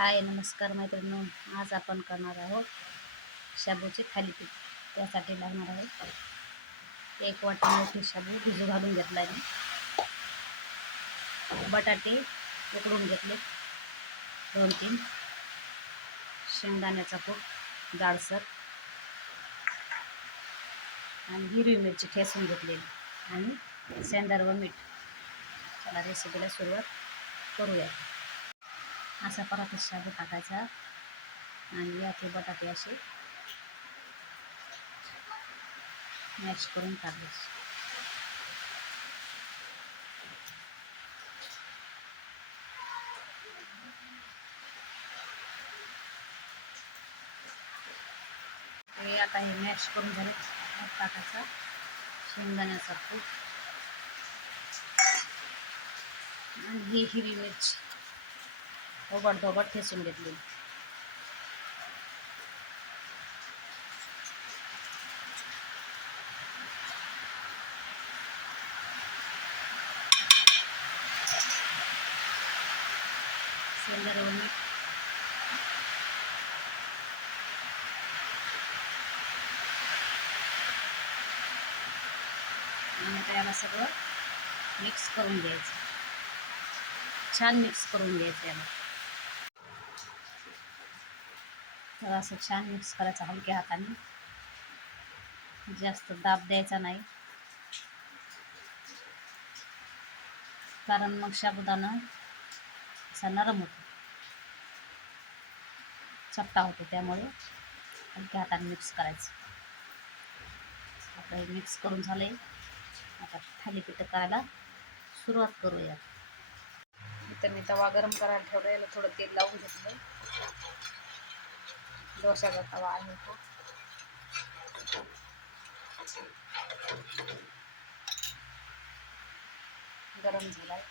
हाय नमस्कार मैत्रिणी. आज आपण करणार आहोत शाबूचे थालीपीठ. त्यासाठी लागणार आहे एक वाटी मोठी शाबू भिजू घालून घेतला आहे. बटाटे उकडून घेतले 2-3, शेंगदाण्याचा कूट जाडसर आणि हिरवी मिरची ठेचून घेतलेली आणि सेंदर व मीठ. चला रेसिपीला सुरुवात करूया. असा परत शाबू टाकायचा आणि याचे बटाटे असे मॅश करून टाकायचे. हे आता हे मॅश करून झाले. टाकायचा शेंगदाण्याचा कूट आणि ही हिरवी मिरची ओबड ठेचून घेतली. सेंदर व मीठ आणि त्याला सगळं मिक्स करून घ्यायचं. छान मिक्स करून घ्यायचं याला. तर असं छान मिक्स करायचं हलक्या हाताने. जास्त दाब द्यायचा नाही, कारण मग साबुदाणा असा नरम होतो, चपटा होतो. त्यामुळे हलक्या हाताने मिक्स करायचं. आता हे मिक्स करून झाले. आता थालीपीठ करायला सुरुवात करूया. इथं मी तवा गरम करायला ठेवला. याला थोडं तेल लावून घेतलं. डोशाचा तवा आहे तो. गरम झालाय.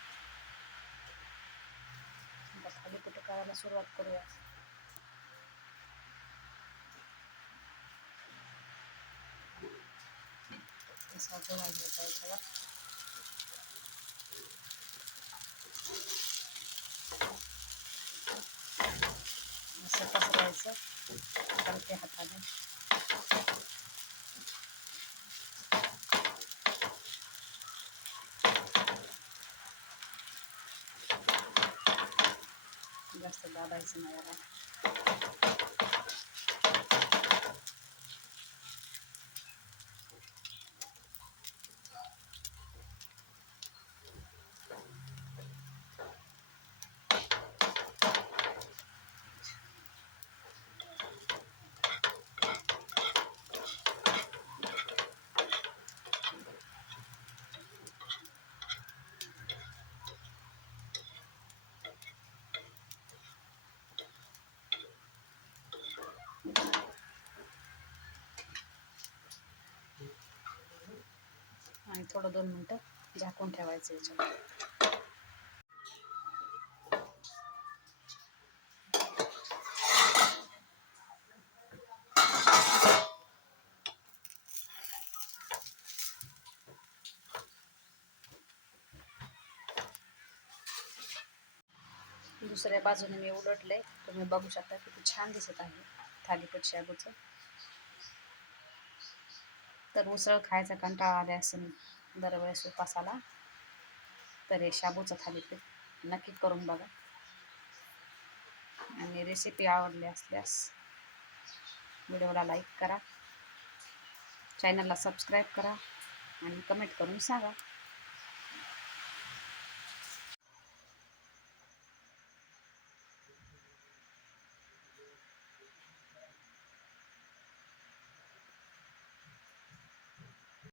आता थालीपीठ करायला सुरुवात करूया. असा गोळा घ्यायचा याच्यावर. असं पसरवायचं हलक्या हाताने. जास्त दाबायचं नाही याला. आणि थोडं 2 मिनटं झाकून ठेवायचं याच्यावर. दुसऱ्या बाजूने मी उलटले. तुम्ही बघू शकता किती छान दिसत आहे थालीपीठ शाबूचं. तर उसळ खायचा कंटाळा आला असेल दरवेळेस उपासाला, तर हे शाबूचं थालीपीठ नक्की करून बघा. आणि रेसिपी आवडली असल्यास व्हिडिओला लाईक करा, चॅनलला सबस्क्राईब करा आणि कमेंट करून सांगा.